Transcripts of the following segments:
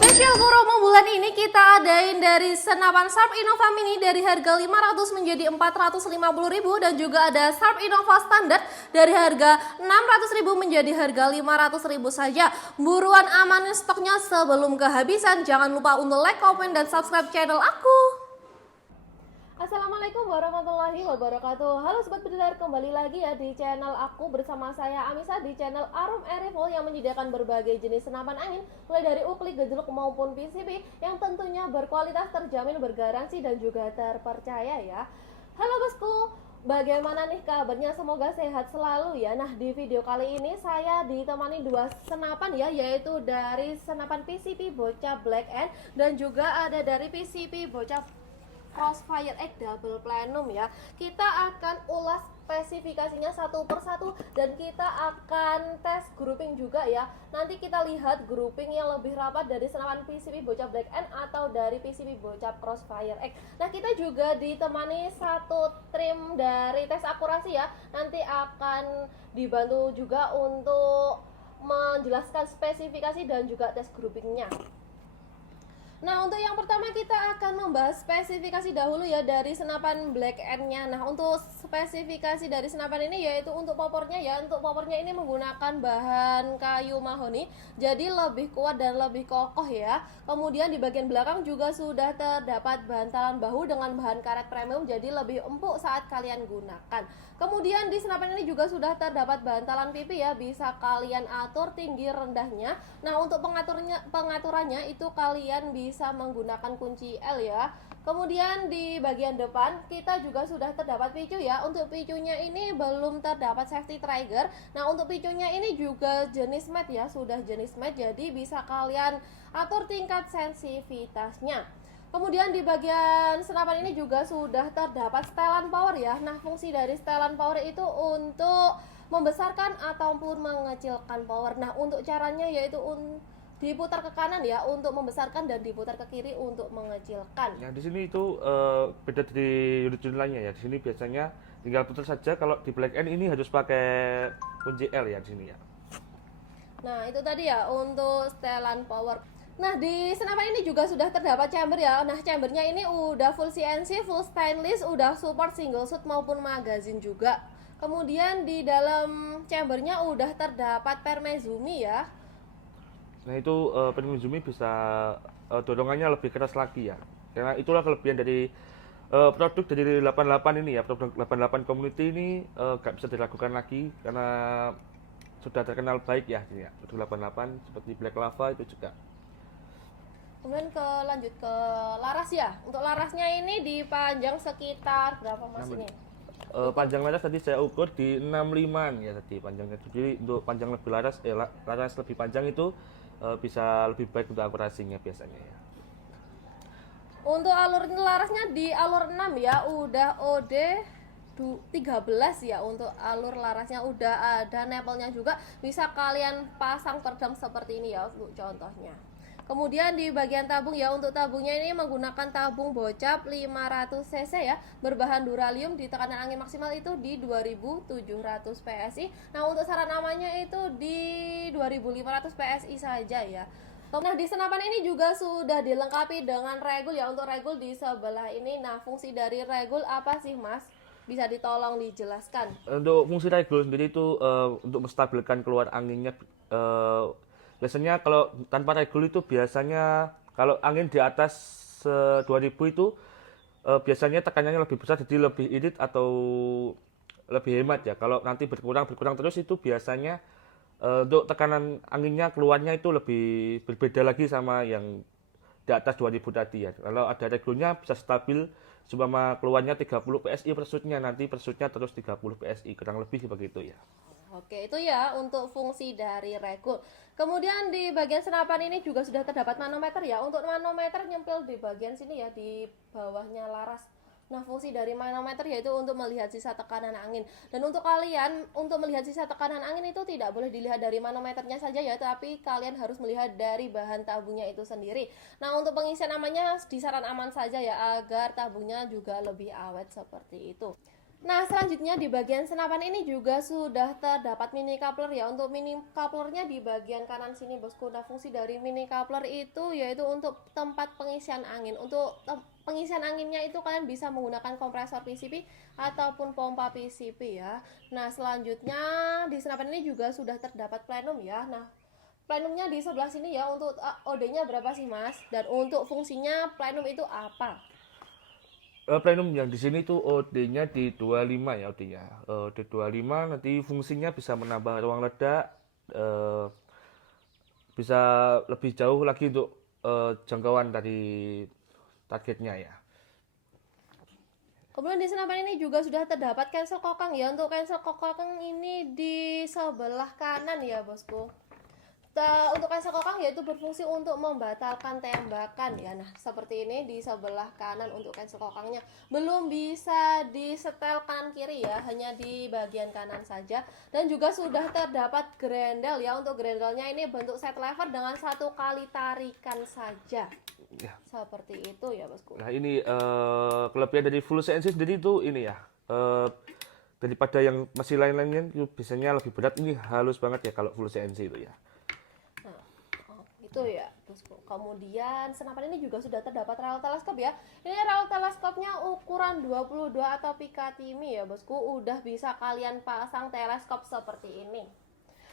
Spesial promo bulan ini kita adain dari senapan Sharp Innova Mini dari harga 500 menjadi 450.000 dan juga ada Sharp Innova Standard dari harga 600.000 menjadi harga 500.000 saja. Buruan amanin stoknya sebelum kehabisan. Jangan lupa untuk like, komen, dan subscribe channel aku. Assalamualaikum warahmatullahi wabarakatuh. Halo sobat bediler, kembali lagi ya di channel aku bersama saya Amisa di channel Arum Air Rifle yang menyediakan berbagai jenis senapan angin mulai dari uklik, gejluk maupun PCP yang tentunya berkualitas, terjamin, bergaransi dan juga terpercaya ya. Halo bosku, bagaimana nih kabarnya? Semoga sehat selalu ya. Nah, di video kali ini saya ditemani dua senapan ya, yaitu dari senapan PCP Bocah Black End dan juga ada dari PCP Bocah Crossfire X Double Plenum ya. Kita akan ulas spesifikasinya satu persatu dan kita akan tes grouping juga ya. Nanti kita lihat grouping yang lebih rapat dari senapan PCP Bocah Black End atau dari PCP Bocah Crossfire X. Nah, kita juga ditemani satu trim dari tes akurasi ya. Nanti akan dibantu juga untuk menjelaskan spesifikasi dan juga tes groupingnya. Nah, untuk yang pertama kita akan membahas spesifikasi dahulu ya dari senapan Black End-nya. Nah, untuk spesifikasi dari senapan ini yaitu untuk popornya ya. Untuk popornya ini menggunakan bahan kayu mahoni, jadi lebih kuat dan lebih kokoh ya. Kemudian di bagian belakang juga sudah terdapat bantalan bahu dengan bahan karet premium, jadi lebih empuk saat kalian gunakan. Kemudian di senapan ini juga sudah terdapat bantalan pipi ya, bisa kalian atur tinggi rendahnya. Nah, untuk pengaturannya itu kalian bisa menggunakan kunci L ya. Kemudian di bagian depan kita juga sudah terdapat picu ya. Untuk picunya ini belum terdapat safety trigger. Nah, untuk picunya ini juga jenis matte ya, sudah jenis matte, jadi bisa kalian atur tingkat sensitivitasnya. Kemudian di bagian senapan ini juga sudah terdapat setelan power ya. Nah, fungsi dari setelan power itu untuk membesarkan ataupun mengecilkan power. Nah, untuk caranya yaitu diputar ke kanan ya untuk membesarkan dan diputar ke kiri untuk mengecilkan. Nah, di sini itu beda dari unit-unit lainnya ya. Di sini biasanya tinggal putar saja. Kalau di Black End ini harus pakai kunci L ya di sini ya. Nah, itu tadi ya untuk setelan power. Nah, di senapan ini juga sudah terdapat chamber ya. Nah, chambernya ini udah full CNC, full stainless, udah support single shot maupun magazine juga. Kemudian di dalam chambernya udah terdapat permezumi ya. Nah, itu Permizumi bisa dorongannya lebih keras lagi ya. Karena itulah kelebihan dari produk dari 88 ini ya. Produk 88 community ini gak bisa diragukan lagi karena sudah terkenal baik ya ini ya. Produk 88 seperti Black Lava itu juga. Kemudian lanjut ke laras ya. Untuk larasnya ini dipanjang sekitar berapa mas ini? Panjang laras tadi saya ukur di 65 ya tadi panjangnya. Jadi untuk panjang lebih laras lebih panjang itu bisa lebih baik untuk akurasinya biasanya ya. Untuk alur larasnya di alur 6 ya, udah OD 13 ya. Untuk alur larasnya udah ada nepelnya juga, bisa kalian pasang peredam seperti ini ya untuk contohnya. Kemudian di bagian tabung ya, untuk tabungnya ini menggunakan tabung bocap 500 cc ya, berbahan duralium, di tekanan angin maksimal itu di 2700 PSI. Nah, untuk saran amannya itu di 2500 PSI saja ya. Nah, di senapan ini juga sudah dilengkapi dengan regul ya. Untuk regul di sebelah ini, nah fungsi dari regul apa sih mas? Bisa ditolong dijelaskan. Untuk fungsi regul sendiri itu untuk menstabilkan keluar anginnya. Biasanya kalau tanpa regul itu biasanya kalau angin di atas 2000 itu biasanya tekanannya lebih besar, jadi lebih irit atau lebih hemat ya. Kalau nanti berkurang terus itu biasanya untuk tekanan anginnya keluarnya itu lebih berbeda lagi sama yang di atas 2000 tadi ya. Kalau ada regulnya bisa stabil, seumpama keluarnya 30 PSI per shootnya, nanti per shootnya terus 30 PSI, kurang lebih begitu ya. Oke, itu ya untuk fungsi dari regul. Kemudian di bagian senapan ini juga sudah terdapat manometer ya. Untuk manometer nyempil di bagian sini ya, di bawahnya laras. Nah, fungsi dari manometer yaitu untuk melihat sisa tekanan angin. Dan untuk kalian, untuk melihat sisa tekanan angin itu tidak boleh dilihat dari manometernya saja ya, tapi kalian harus melihat dari bahan tabungnya itu sendiri. Nah, untuk pengisian amannya disaran aman saja ya, agar tabungnya juga lebih awet seperti itu. Nah, selanjutnya di bagian senapan ini juga sudah terdapat mini coupler ya. Untuk mini couplernya di bagian kanan sini, bosku. Nah, fungsi dari mini coupler itu yaitu untuk tempat pengisian angin. Untuk pengisian anginnya itu kalian bisa menggunakan kompresor PCP ataupun pompa PCP ya. Nah, selanjutnya di senapan ini juga sudah terdapat plenum ya. Nah, plenumnya di sebelah sini ya. Untuk OD-nya berapa sih, Mas? Dan untuk fungsinya plenum itu apa? Plenum yang di sini tuh OD-nya di 25 ya OD-nya. Di 25 nanti fungsinya bisa menambah ruang ledak, eh, bisa lebih jauh lagi untuk jangkauan dari targetnya ya. Kemudian di senapan ini juga sudah terdapat cancel kokang ya. Untuk cancel kokang ini di sebelah kanan ya, bosku. Untuk cancel kokang yaitu berfungsi untuk membatalkan tembakan ya. Nah, seperti ini di sebelah kanan untuk cancel kokangnya. Belum bisa disetel kanan kiri ya, hanya di bagian kanan saja. Dan juga sudah terdapat grendel ya. Untuk grendelnya ini bentuk set lever dengan satu kali tarikan saja. Ya. Seperti itu ya, bosku. Nah ini kelebihan dari full CNC sendiri itu ini ya. Daripada yang masih lain-lainnya itu biasanya lebih berat, ini halus banget ya kalau full CNC itu ya. Nah, itu ya, bosku. Kemudian senapan ini juga sudah terdapat rel teleskop ya. Ini rel teleskopnya ukuran 22 atau Picatinny ya, bosku. Udah bisa kalian pasang teleskop seperti ini.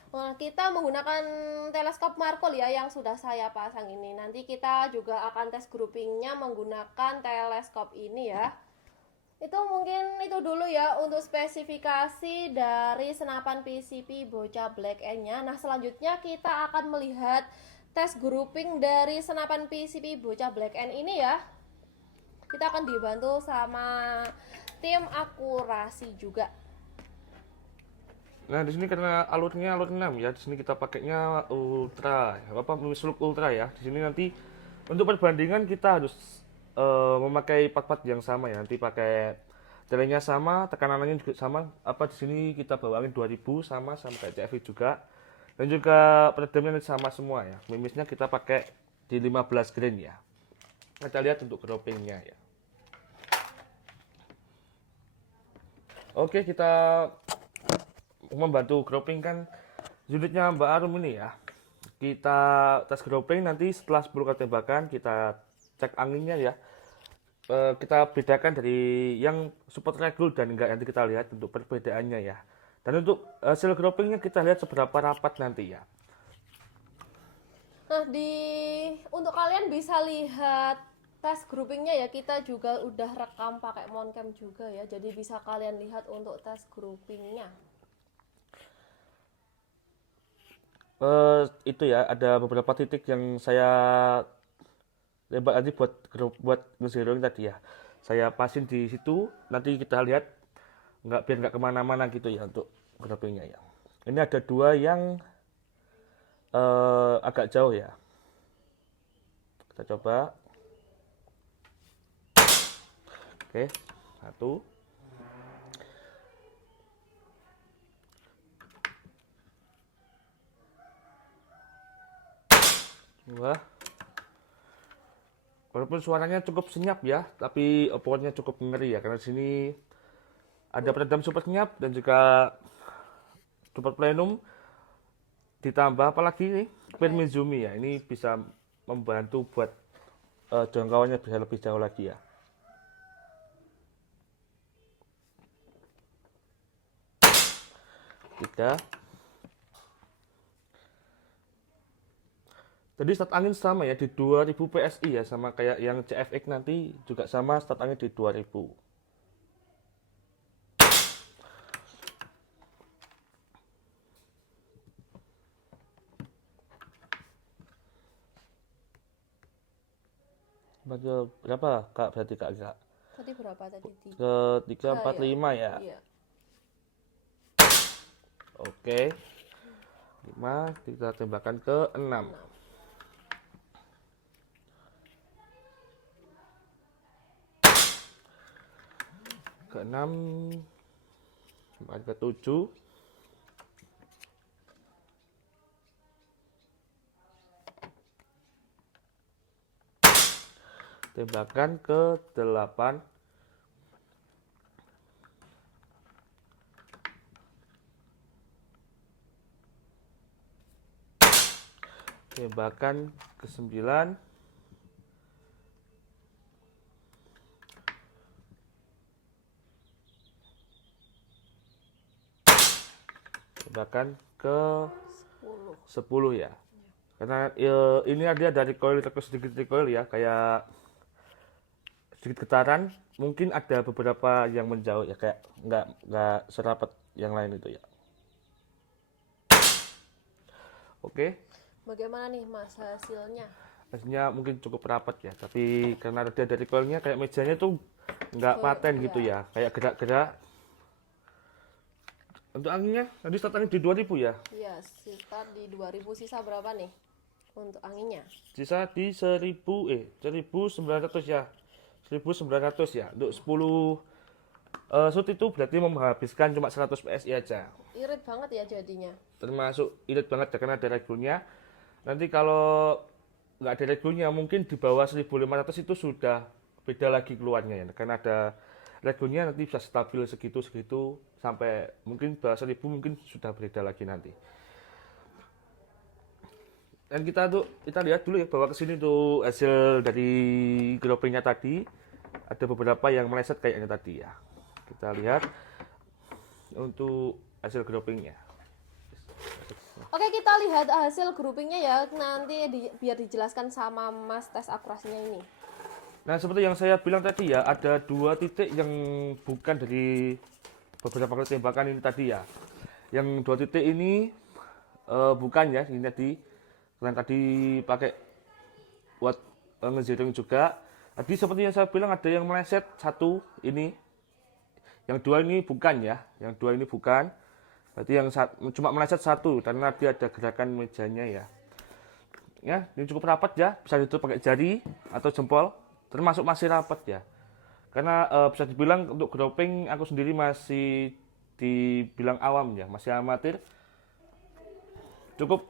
Nah, kita menggunakan teleskop Markol ya yang sudah saya pasang ini. Nanti kita juga akan tes groupingnya menggunakan teleskop ini ya. Itu mungkin itu dulu ya untuk spesifikasi dari senapan PCP Bocah Black N-nya. Nah, selanjutnya kita akan melihat tes grouping dari senapan PCP Bocah Black N ini ya. Kita akan dibantu sama tim akurasi juga. Nah di sini karena alurnya alur 6 ya, di sini kita pakainya ultra, apa Misluk ultra ya. Di sini nanti untuk perbandingan kita harus memakai part-part yang sama ya. Nanti pakai jalannya sama, tekanannya juga sama. Apa di sini kita bawain 2000 sama kayak CFV juga. Dan juga peredamnya sama semua ya. Mimisnya kita pakai di 15 grain ya. Kita lihat untuk groupingnya ya. Oke, kita membantu grouping kan unitnya Mbak Arum ini ya. Kita tes grouping nanti setelah 10 kali tembakan kita cek anginnya ya. Kita bedakan dari yang support regul dan enggak, nanti kita lihat untuk perbedaannya ya. Dan untuk hasil groupingnya kita lihat seberapa rapat nanti ya. Nah, untuk kalian bisa lihat tes groupingnya ya, kita juga udah rekam pakai moncam juga ya. Jadi bisa kalian lihat untuk tes groupingnya. Itu ya, ada beberapa titik yang saya tembak nanti buat nge-zeroing tadi ya. Saya pasin di situ, nanti kita lihat biar nggak kemana-mana gitu ya untuk groupingnya ya. Ini ada dua yang agak jauh ya. Kita coba. Oke, satu. Dua. Walaupun suaranya cukup senyap ya, tapi outputnya cukup ngeri ya, karena di sini ada peredam super senyap dan juga support plenum, ditambah apalagi nih Queen Mizumi ya, ini bisa membantu buat jangkauannya bisa lebih jauh lagi ya. Tiga. Tadi start angin sama ya di 2000 PSI ya, sama kayak yang CFX nanti juga sama start angin di 2000. Berapa Kak berarti Kak? Tadi berapa tadi? Ke 3, 4, 5 ya. Iya. Oke. 5 kita tembakan ke 6. Ke 6 tembakan ke 7. Tembakan ke 8. tembakan ke-9. Tembakan ke-10 ya. Karena ini ada dari coil sedikit recoil ya, kayak sedikit getaran, mungkin ada beberapa yang menjauh ya, kayak nggak serapat yang lain itu ya. Oke. Bagaimana nih Mas hasilnya? Hasilnya mungkin cukup rapat ya, tapi karena ada dari coilnya kayak mejanya tuh nggak paten gitu ya, kayak gerak-gerak. Untuk anginnya tadi startnya di 2000 ya. Iya, start di 2000, sisa berapa nih untuk anginnya? Sisa di 1900 ya. 1900 ya. Untuk 10 shoot itu berarti menghabiskan cuma 100 PSI aja. Irit banget ya jadinya. Termasuk irit banget ya, karena ada regulnya. Nanti kalau nggak ada regulnya mungkin di bawah 1500 itu sudah beda lagi keluarnya ya, karena ada regulnya nanti bisa stabil segitu sampai mungkin bawah 1000 mungkin sudah beda lagi nanti. Dan kita lihat dulu ya, bawa ke sini tuh hasil dari gropingnya tadi. Ada beberapa yang meleset kayaknya tadi ya. Kita lihat untuk hasil gropingnya. Oke, kita lihat hasil groupingnya ya, nanti biar dijelaskan sama Mas tes akurasinya ini. Nah, seperti yang saya bilang tadi ya, ada 2 titik yang bukan dari beberapa kali tembakan ini tadi ya. Yang 2 titik ini bukan ya, ini tadi pakai buat ngeziring juga. Tadi seperti yang saya bilang ada yang meleset 1 ini. Yang 2 ini bukan ya, yang 2 ini bukan. Berarti yang cuma meleset 1 karena dia ada gerakan mejanya ya. Ya, ini cukup rapat ya, bisa ditutup pakai jari atau jempol, termasuk masih rapat ya. Karena bisa dibilang untuk groping aku sendiri masih dibilang awam ya, masih amatir. Cukup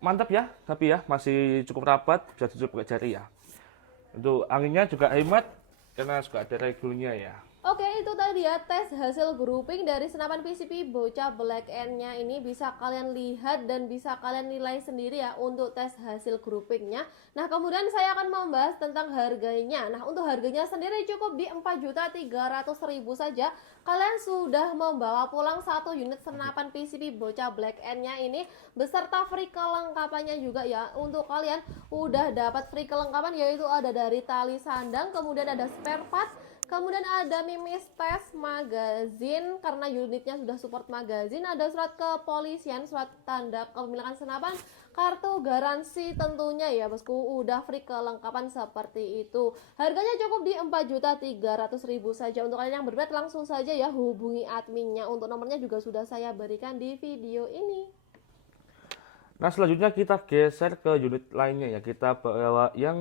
mantap ya, tapi ya masih cukup rapat, bisa ditutup pakai jari ya. Untuk anginnya juga hemat karena juga ada regulnya ya. Oke, itu tadi ya tes hasil grouping dari senapan PCP bocah Black End-nya ini, bisa kalian lihat dan bisa kalian nilai sendiri ya untuk tes hasil groupingnya. Nah, kemudian saya akan membahas tentang harganya. Nah, untuk harganya sendiri cukup di 4.300.000 saja. Kalian sudah membawa pulang 1 unit senapan PCP bocah Black End-nya ini beserta free kelengkapannya juga ya. Untuk kalian udah dapat free kelengkapan, yaitu ada dari tali sandang, kemudian ada spare part, kemudian ada mimis tes magazin karena unitnya sudah support magazin, ada surat kepolisian, surat tanda kepemilikan senapan, kartu garansi tentunya ya bosku, udah free kelengkapan seperti itu. Harganya cukup di 4.300.000 saja. Untuk kalian yang berbet langsung saja ya hubungi adminnya, untuk nomornya juga sudah saya berikan di video ini. Nah, selanjutnya kita geser ke unit lainnya ya. Kita bawa yang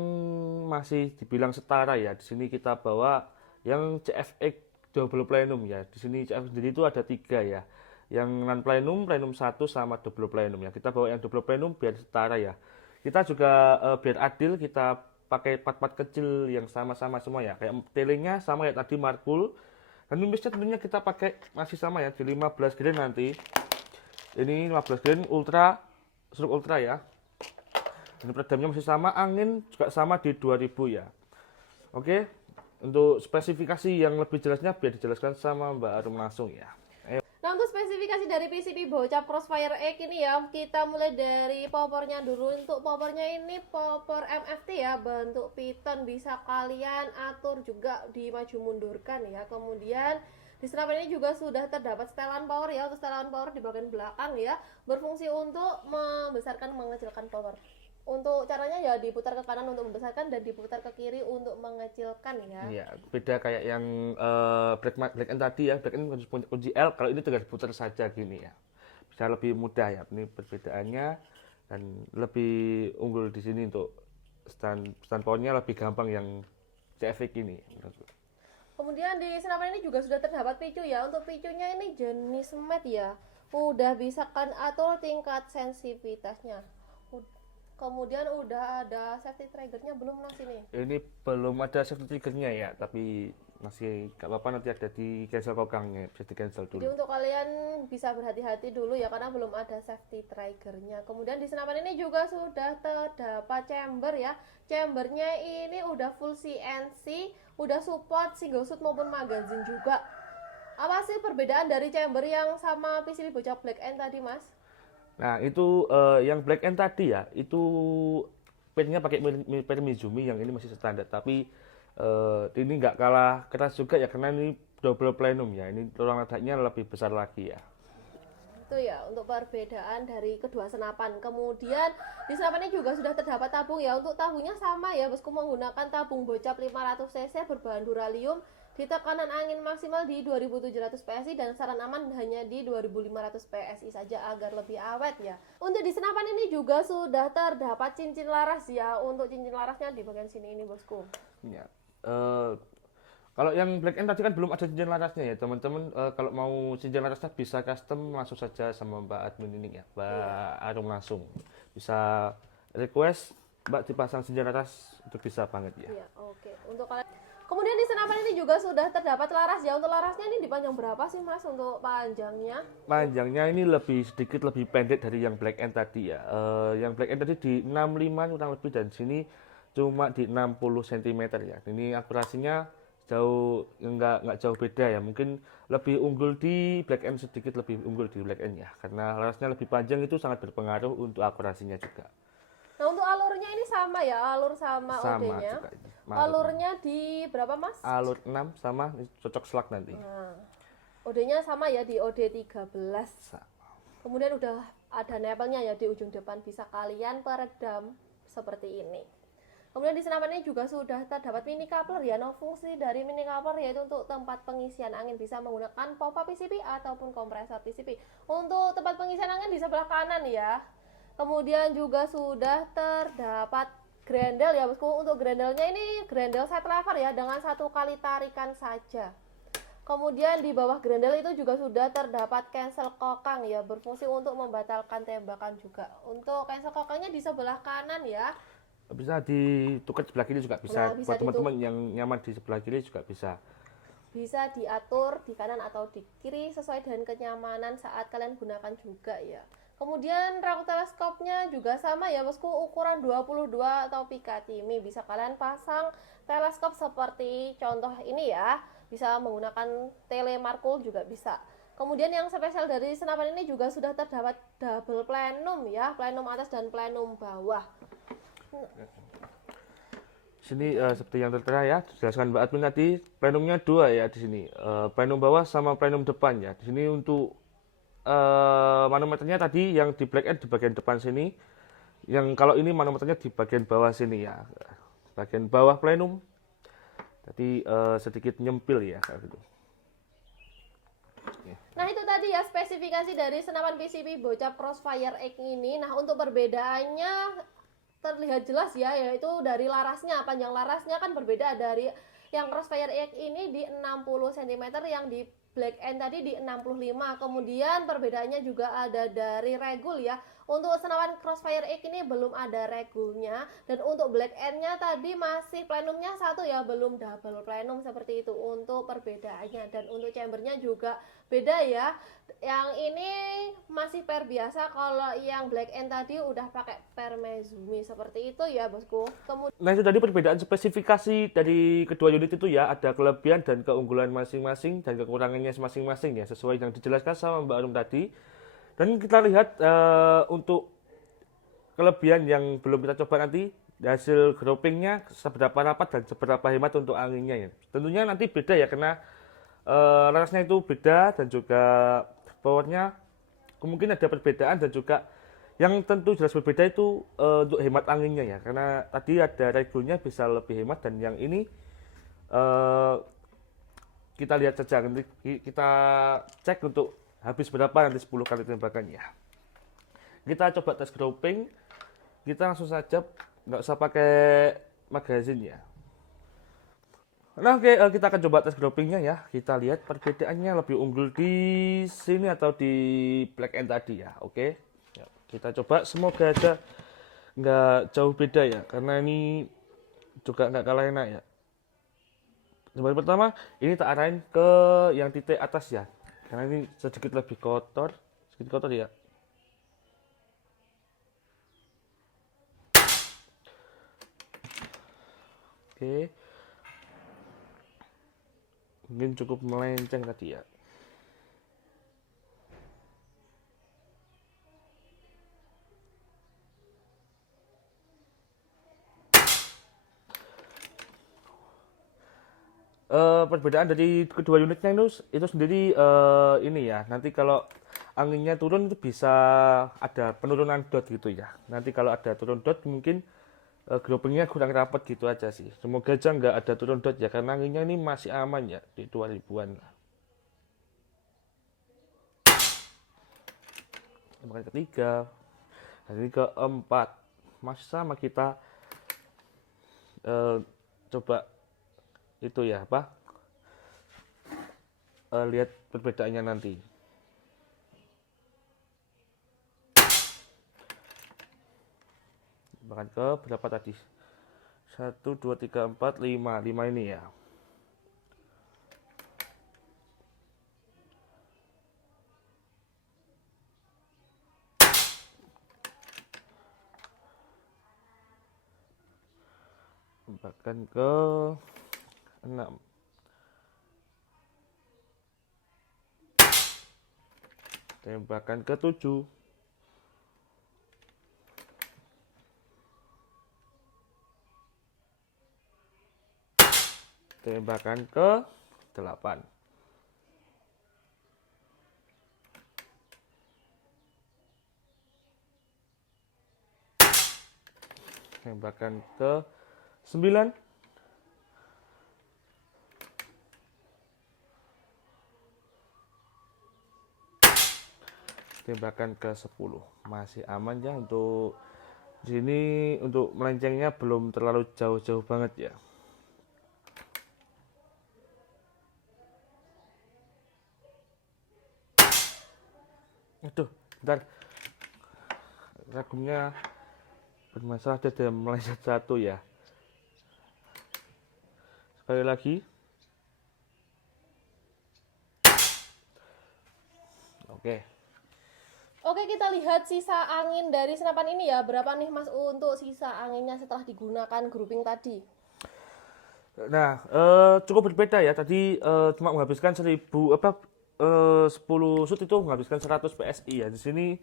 masih dibilang setara ya. Di sini kita bawa yang CFX double plenum ya. Di sini CFX sendiri itu ada 3 ya. Yang non plenum, plenum 1 sama double plenum ya. Kita bawa yang double plenum biar setara ya. Kita juga biar adil, kita pakai part-part kecil yang sama-sama semua ya. Kayak tailingnya sama ya tadi markul. Dan mimisnya tentunya kita pakai masih sama ya, di 15 grain nanti. Ini 15 grain ultra, stroke ultra ya. Ini peredamnya masih sama, angin juga sama di 2000 ya. Oke. Untuk spesifikasi yang lebih jelasnya biar dijelaskan sama Mbak Arum langsung ya. Nah, untuk spesifikasi dari PCP bocah Crossfire X ini ya, kita mulai dari popornya dulu. Untuk popornya ini popor MFT ya, bentuk piton, bisa kalian atur juga dimaju mundurkan ya. Kemudian di senapan ini juga sudah terdapat setelan power ya. Untuk setelan power di bagian belakang ya, berfungsi untuk membesarkan mengecilkan power. Untuk caranya ya diputar ke kanan untuk membesarkan dan diputar ke kiri untuk mengecilkan ya. Iya, beda kayak yang Black End tadi ya. Black End punya kunci L, kalau ini tinggal diputar saja gini ya. Bisa lebih mudah ya. Ini perbedaannya dan lebih unggul di sini untuk stand powernya lebih gampang yang CFX ini. Kemudian di senapan ini juga sudah terdapat picu ya. Untuk picunya ini jenis matte ya. Udah bisa kan atur tingkat sensitivitasnya. Kemudian udah ada safety triggernya belum Mas ini? Ini belum ada safety triggernya ya, tapi masih gak apa-apa, nanti ada di cancel kokangnya, bisa di cancel Jadi dulu. untuk kalian bisa berhati-hati dulu ya karena belum ada safety triggernya. Kemudian di senapan ini juga sudah terdapat chamber ya. Chambernya ini udah full CNC, udah support single shoot maupun magazine juga. Apa sih perbedaan dari chamber yang sama PCB bocah Black End tadi Mas? Nah, itu yang Black End tadi ya, itu pinnya pakai per Mizumi, yang ini masih standar, tapi ini nggak kalah keras juga ya, karena ini double plenum ya, ini ruang ledaknya lebih besar lagi ya. Itu ya untuk perbedaan dari kedua senapan. Kemudian di senapan ini juga sudah terdapat tabung ya. Untuk tabungnya sama ya, bosku, menggunakan tabung bocap 500 cc berbahan duralium di tekanan angin maksimal di 2700 PSI dan saran aman hanya di 2500 PSI saja agar lebih awet ya. Untuk di senapan ini juga sudah terdapat cincin laras ya. Untuk cincin larasnya di bagian sini ini, bosku. Ya. Kalau yang Black End tadi kan belum ada cincin larasnya ya teman-teman. Kalau mau cincin larasnya bisa custom langsung saja sama Mbak admin ini ya, Mbak Arum, langsung bisa request Mbak dipasang cincin laras, itu bisa banget ya. Iya, oke. Untuk kalian. Kemudian di senapan ini juga sudah terdapat laras ya. Untuk larasnya ini dipanjang berapa sih Mas untuk panjangnya? Panjangnya ini sedikit lebih pendek dari yang Black End tadi ya. Yang Black End tadi di 65 kurang lebih, dan sini cuma di 60 cm ya. Ini akurasinya jauh, nggak jauh beda ya. Mungkin lebih unggul di Black End, sedikit lebih unggul di Black End ya. Karena larasnya lebih panjang itu sangat berpengaruh untuk akurasinya juga. Nah untuk alurnya ini sama ya, alur sama Sama OD-nya. juga ini. Alurnya di berapa Mas? Alur 6 sama, ini cocok selak nanti. Nah, OD-nya sama ya di OD 13. Kemudian udah ada nepelnya ya di ujung depan, bisa kalian peredam seperti ini. Kemudian di senapan ini juga sudah terdapat mini coupler ya. Nah, fungsi dari mini coupler yaitu untuk tempat pengisian angin, bisa menggunakan pompa PCP ataupun kompresor PCP. Untuk tempat pengisian angin di sebelah kanan ya. Kemudian juga sudah terdapat grendel ya bosku. Untuk grendelnya ini grendel set lever ya, dengan satu kali tarikan saja. Kemudian di bawah grendel itu juga sudah terdapat cancel kokang ya, berfungsi untuk membatalkan tembakan juga. Untuk cancel kokangnya di sebelah kanan ya. Bisa ditukar sebelah kiri juga bisa. Nah, bisa buat teman-teman yang nyaman di sebelah kiri juga bisa. Bisa diatur di kanan atau di kiri sesuai dengan kenyamanan saat kalian gunakan juga ya. Kemudian rangka teleskopnya juga sama ya bosku, ukuran 22 atau Picatinny. Bisa kalian pasang teleskop seperti contoh ini ya. Bisa menggunakan telemarkul juga bisa. Kemudian yang spesial dari senapan ini juga sudah terdapat double plenum ya, plenum atas dan plenum bawah. Sini seperti yang tertera ya, dijelaskan Mbak admin tadi, plenumnya 2 ya di sini. Plenum bawah sama plenum depan ya. Di sini untuk manometernya tadi yang di Black End di bagian depan sini. Yang kalau ini manometernya di bagian bawah sini ya. Bagian bawah plenum. Tadi sedikit nyempil ya kayak gitu. Nah itu tadi ya spesifikasi dari senapan PCP bocap Crossfire X ini. Nah untuk perbedaannya terlihat jelas ya, yaitu dari larasnya. Panjang larasnya kan berbeda, dari yang Crossfire X ini di 60 cm, yang di Black End tadi di 65. Kemudian perbedaannya juga ada dari regul ya. Untuk senapan Crossfire X ini belum ada regulnya, dan untuk Black End-nya tadi masih plenumnya 1 ya, belum double plenum seperti itu untuk perbedaannya. Dan untuk chambernya juga beda ya. Yang ini masih per biasa, kalau yang Black End tadi udah pakai per Mizumi seperti itu ya bosku. Kemudian Nah itu tadi perbedaan spesifikasi dari kedua unit itu ya, ada kelebihan dan keunggulan masing-masing dan kekurangannya masing-masing ya, sesuai yang dijelaskan sama Mbak Arum tadi. Dan kita lihat untuk kelebihan yang belum kita coba nanti, hasil groupingnya seberapa rapat dan seberapa hemat untuk anginnya ya. Tentunya nanti beda ya, karena larasnya itu beda dan juga powernya kemungkinan ada perbedaan, dan juga yang tentu jelas berbeda itu untuk hemat anginnya ya, karena tadi ada regulnya bisa lebih hemat, dan yang ini kita lihat saja, nanti kita cek untuk habis berapa nanti 10 kali tembakannya. Kita coba tes grouping, kita langsung saja, nggak usah pakai magazine ya. Nah oke, kita akan coba tes groupingnya ya. Kita lihat perbedaannya lebih unggul di sini atau di Black End tadi ya. Oke, ya, kita coba, semoga aja nggak jauh beda ya, karena ini juga nggak kalah enak ya. Yang pertama ini tak arahin ke yang titik atas ya, karena ini sedikit lebih kotor, sedikit kotor ya. Oke, mungkin cukup melenceng tadi ya. Perbedaan dari kedua unitnya itu sendiri ini ya. Nanti kalau anginnya turun itu bisa ada penurunan dot gitu ya. Nanti kalau ada turun dot mungkin groupingnya kurang rapat gitu aja sih. Semoga aja nggak ada turun dot ya, karena anginnya ini masih aman ya di 2000-an. Yang ketiga, dan ini keempat, masih sama kita coba itu ya apa? Lihat perbedaannya nanti. Bahkan ke berapa tadi? 1, 2, 3, 4, 5. 5 ini ya. Bahkan ke 6. Tembakan ke 7. Tembakan ke 8. Tembakan ke 9. Tembakan ke 10. Masih aman ya untuk sini, untuk melencengnya belum terlalu jauh-jauh banget ya. Aduh, bentar. Ragumnya bermasalah, ada meleset satu ya. Sekali lagi. Oke. Oke, kita lihat sisa angin dari senapan ini ya. Berapa nih Mas untuk sisa anginnya setelah digunakan grouping tadi? Nah, cukup berbeda ya. Tadi cuma menghabiskan 10 shoot itu menghabiskan 100 PSI ya. Di sini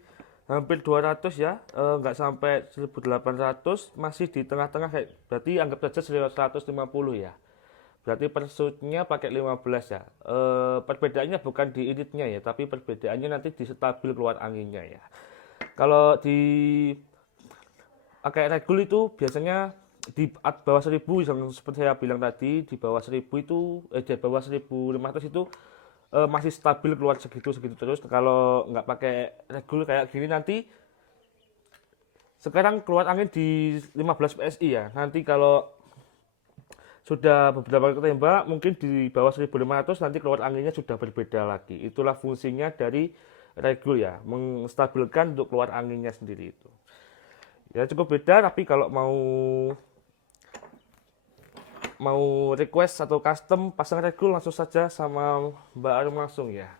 hampir 200 ya, nggak sampai 1800, masih di tengah-tengah kayak, berarti anggap saja 150 ya. Berarti per shootnya pakai 15 ya. Perbedaannya bukan di unitnya ya, tapi perbedaannya nanti di stabil keluar anginnya ya. Kalau di pakai regul itu biasanya di bawah 1000, yang seperti saya bilang tadi, di bawah 1000 itu di bawah 1500 itu masih stabil keluar segitu terus. Kalau nggak pakai regul kayak gini nanti, sekarang keluar angin di 15 PSI ya. Nanti kalau sudah beberapa kali ketembak, mungkin di bawah 1500 nanti keluar anginnya sudah berbeda lagi. Itulah fungsinya dari regul ya, menstabilkan untuk keluar anginnya sendiri itu. Ya cukup beda, tapi kalau mau request atau custom pasang regul langsung saja sama Mbak Arum langsung ya.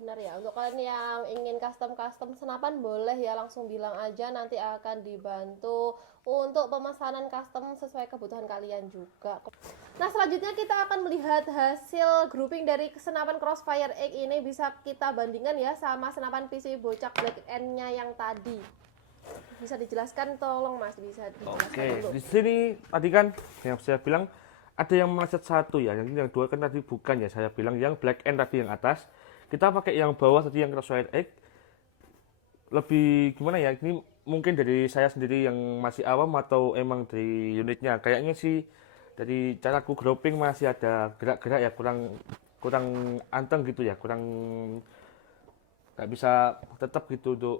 Benar ya, untuk kalian yang ingin custom senapan boleh ya, langsung bilang aja, nanti akan dibantu untuk pemesanan custom sesuai kebutuhan kalian juga. Nah, selanjutnya kita akan melihat hasil grouping dari senapan Crossfire X ini. Bisa kita bandingkan ya sama senapan PC Bocak Black End-nya yang tadi. Bisa dijelaskan, tolong Mas, bisa dijelaskan Oke, dulu. di sini tadi kan yang saya bilang ada yang meleset satu ya, yang dua kan tadi bukan ya, saya bilang yang Black End tadi yang atas. Kita pakai yang bawah tadi yang Crossfire X. Lebih gimana ya, ini mungkin dari saya sendiri yang masih awam atau emang dari unitnya. Kayaknya sih dari caraku grouping masih ada gerak-gerak ya, kurang anteng gitu ya, kurang nggak bisa tetap gitu untuk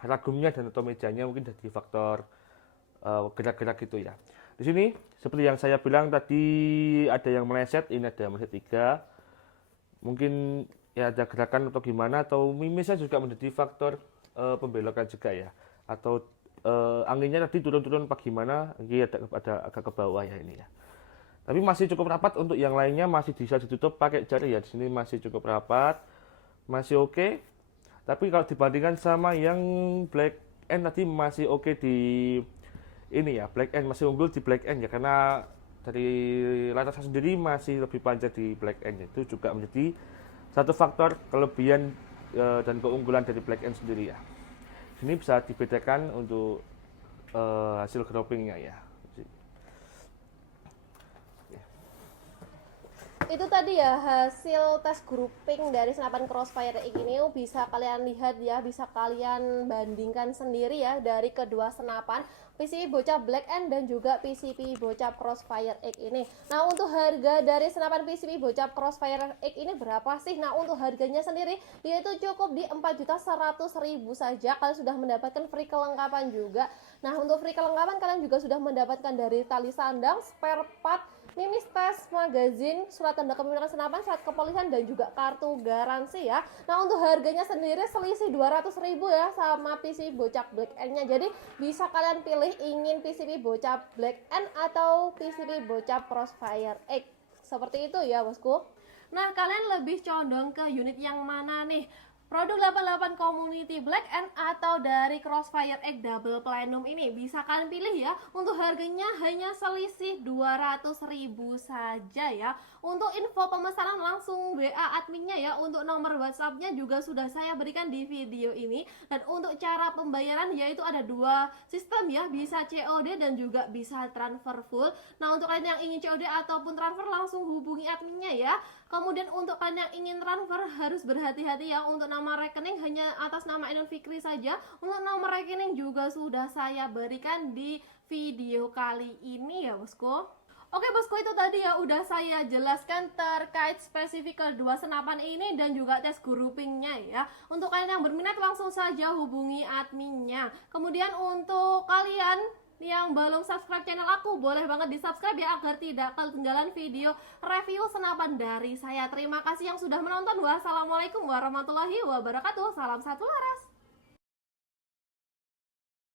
ragumnya dan atau mejanya, mungkin dari faktor gerak-gerak gitu ya. Di sini seperti yang saya bilang tadi, ada yang meleset, ini ada meleset 3. Mungkin ya ada gerakan atau gimana, atau mimisnya juga menjadi faktor pembelokan juga ya, atau anginnya tadi turun-turun apa gimana, ini ada agak ke bawah ya ini ya. Tapi masih cukup rapat. Untuk yang lainnya masih bisa ditutup pakai jari ya. Di sini masih cukup rapat, masih oke. Tapi kalau dibandingkan sama yang black end tadi masih oke di ini ya, black end masih unggul di black end ya, karena dari latasnya sendiri masih lebih panjang di black end. Itu juga menjadi satu faktor kelebihan dan keunggulan dari black end sendiri ya. Ini bisa dibedakan untuk hasil groupingnya ya. Itu tadi ya hasil tes grouping dari senapan Crossfire X ini, bisa kalian lihat ya, bisa kalian bandingkan sendiri ya dari kedua senapan PCP Bocap Black End dan juga PCP Bocap Crossfire X ini. Nah, untuk harga dari senapan PCP Bocap Crossfire X ini berapa sih? Nah, untuk harganya sendiri yaitu cukup di 4.100.000 saja. Kalian sudah mendapatkan free kelengkapan juga. Nah, untuk free kelengkapan kalian juga sudah mendapatkan dari tali sandang, spare part, mimis tes, magazin, surat tanda kepemilikan senapan, surat kepolisian, dan juga kartu garansi ya. Nah, untuk harganya sendiri selisih 200.000 ya sama PCP Bocap Black End-nya. Jadi bisa kalian pilih ingin PCP Bocap Black End atau PCP Bocap Crossfire X. Seperti itu ya bosku. Nah, kalian lebih condong ke unit yang mana nih? Produk 88 Community Black End atau dari Crossfire X Double Platinum ini bisa kalian pilih ya. Untuk harganya hanya selisih 200.000 saja ya. Untuk info pemesanan langsung WA adminnya ya. Untuk nomor WhatsAppnya juga sudah saya berikan di video ini. Dan untuk cara pembayaran yaitu ada dua sistem ya, bisa COD dan juga bisa transfer full. Nah, untuk kalian yang ingin COD ataupun transfer langsung hubungi adminnya ya. Kemudian untuk kalian yang ingin transfer harus berhati-hati ya. Untuk nama rekening hanya atas nama Ainun Fikri saja. Untuk nomor rekening juga sudah saya berikan di video kali ini ya bosku. Oke bosku, itu tadi ya udah saya jelaskan terkait spesifik kedua senapan ini dan juga tes groupingnya ya. Untuk kalian yang berminat langsung saja hubungi adminnya. Kemudian untuk kalian yang belum subscribe channel aku, boleh banget di subscribe ya agar tidak ketinggalan video review senapan dari saya. Terima kasih yang sudah menonton. Wassalamualaikum warahmatullahi wabarakatuh. Salam satu laras.